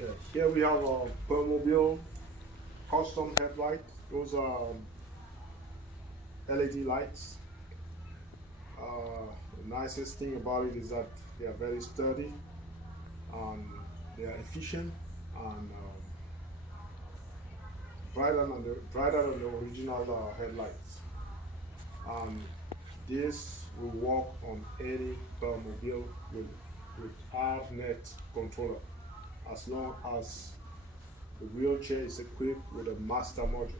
Yeah, here we have a Permobil custom headlight. Those are LED lights. The nicest thing about it is that they are very sturdy and they are efficient and brighter than the original headlights. And this will work on any Permobil with ARNet controller as long as the wheelchair is equipped with a master module.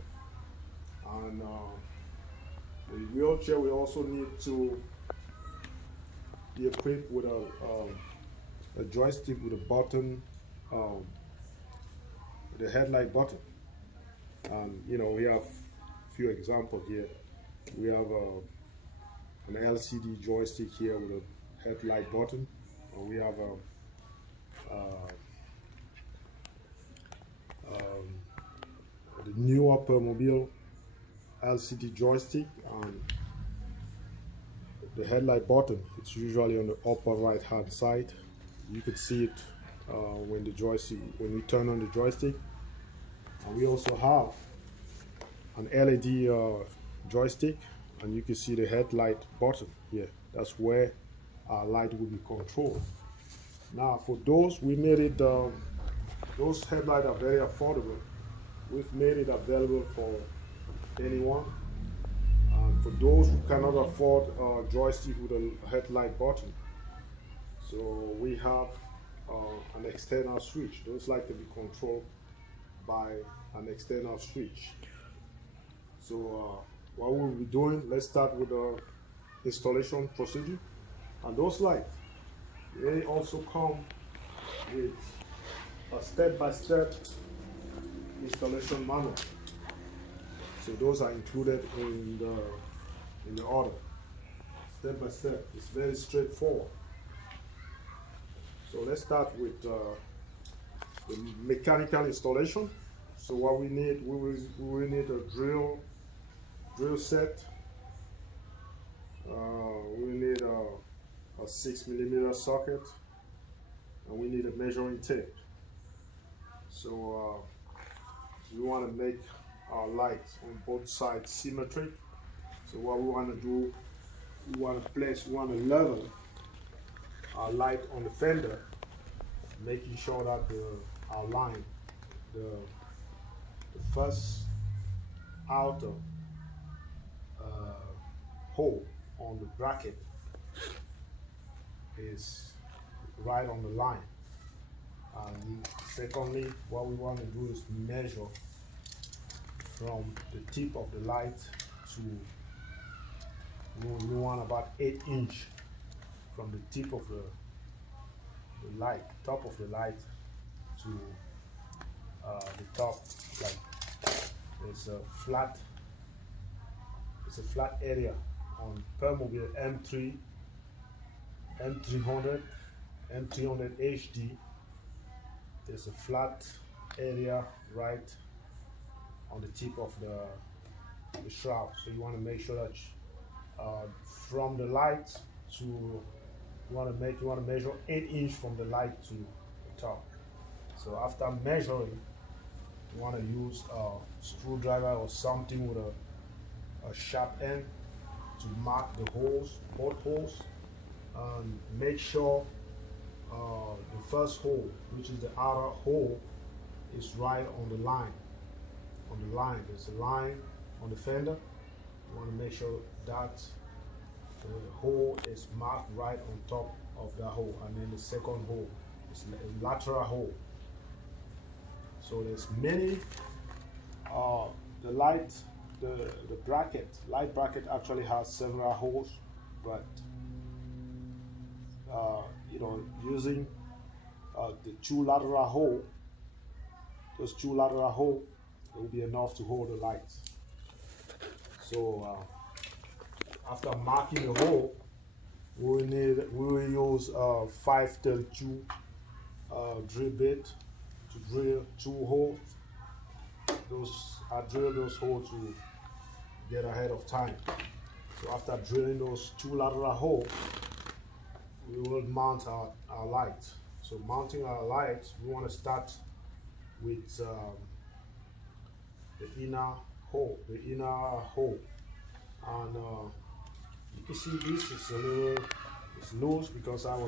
And the wheelchair will also need to be equipped with a joystick with a button, um, the headlight button. And we have a few examples here. We have an LCD joystick here with a headlight button. And we have the newer Permobil LCD joystick and the headlight button. It's usually on the upper right hand side. You could see it when we turn on the joystick. And we also have an LED joystick, and you can see the headlight button here. That's where our light will be controlled. Now for those, we made it, those headlights are very affordable. We've made it available for anyone. And for those who cannot afford a joystick with a headlight button, so we have an external switch. Those lights can be controlled by an external switch. So what we'll be doing, let's start with the installation procedure. And those lights, they also come with a step-by-step installation manual. So those are included in the order, step by step. It's very straightforward. So let's start with the mechanical installation. So what we need, we will need a drill set. We will need a 6mm socket, and we need a measuring tape. So we want to make our lights on both sides symmetric. So what we want to do, we want to level our light on the fender, making sure that our line, the first outer hole on the bracket is right on the line. And secondly, what we want to do is measure from the tip of the light to, we want about 8 inches from the tip of the light, top of the light, to the top. Like it's a flat area on Permobil M300 HD. There's a flat area right on the tip of the shroud. So you want to make sure that from the light to, you want to measure 8 inches from the light to the top. So after measuring, you want to use a screwdriver or something with a sharp end to mark the holes, both holes, and make sure the first hole, which is the outer hole, is right on the line. There's a line on the fender. You want to make sure that the hole is marked right on top of that hole, and then the second hole is a lateral hole. So there's many. The light bracket actually has several holes, but using the two lateral hole, those two lateral holes will be enough to hold the lights. So after marking the hole, we will use 532 drill bit to drill 2 holes. I drill those holes to get ahead of time. So after drilling those 2 lateral holes, we will mount our light. So mounting our lights, we want to start with the inner hole, and you can see this is it's loose because I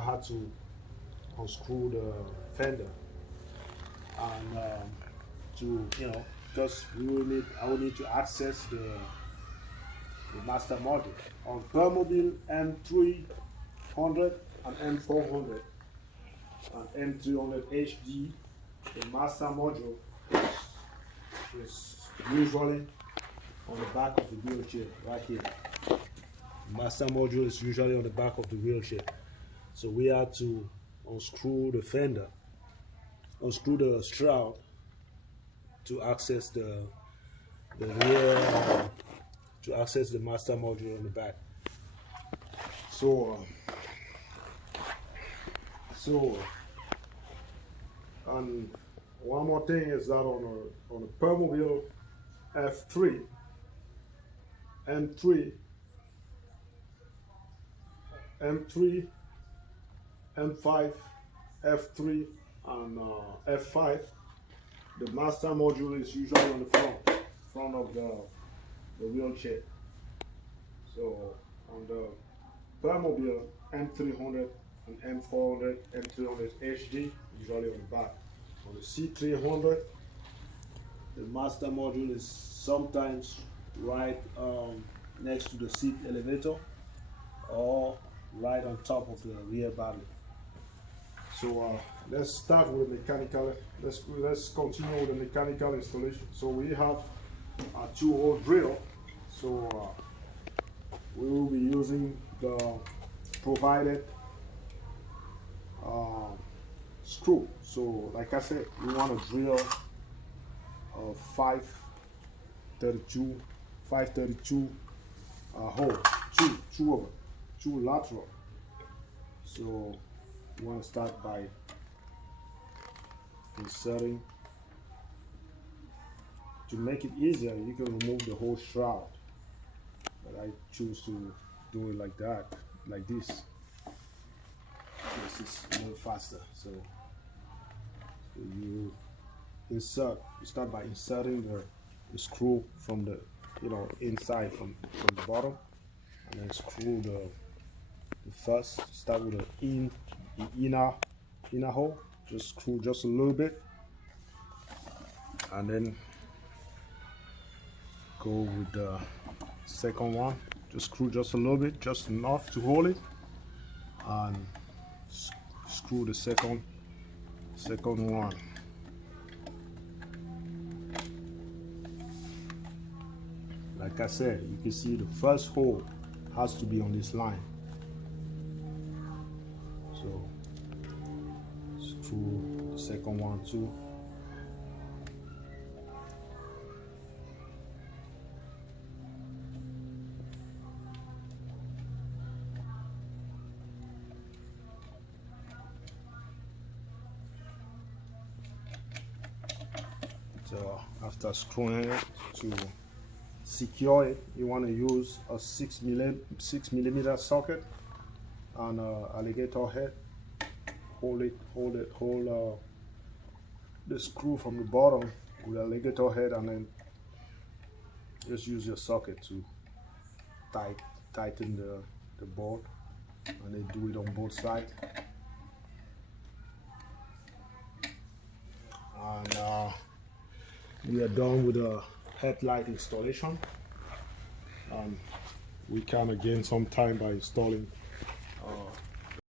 had to unscrew the fender, and because I will need to access the master module on Permobil M300 and M400 and M300 HD. The master module is usually on the back of the wheelchair right here. The master module is usually on the back of the wheelchair. So we had to unscrew the fender, unscrew the shroud to access the rear, to access the master module on the back. And one more thing is that on a Permobil F3, M3, M5, F3, and F5, the master module is usually on the front of the wheelchair. So on the Permobil M300 and M400, M300 HD, usually on the back. On the C300, the master module is sometimes right next to the seat elevator or right on top of the rear battery. So let's start with mechanical. Let's continue with the mechanical installation. So we have a 2-hole drill. So we will be using the provided screw. So like I said, we want to drill a 532 hole, two lateral. So we want to start by inserting. To make it easier, you can remove the whole shroud, but I choose to do it like that, like this. This is a little faster. So you start by inserting the screw from the inside from the bottom, and then screw the first. Start with the inner hole. Just screw just a little bit, and then go with the second one. Just screw just a little bit, just enough to hold it, and screw the second one. Like I said, you can see the first hole has to be on this line. So screw the second one too. So after screwing it, to secure it, you want to use a 6 millimeter socket and alligator head. Hold the screw from the bottom with alligator head, and then just use your socket to tighten the bolt, and then do it on both sides. And we are done with the headlight installation. We can gain some time by installing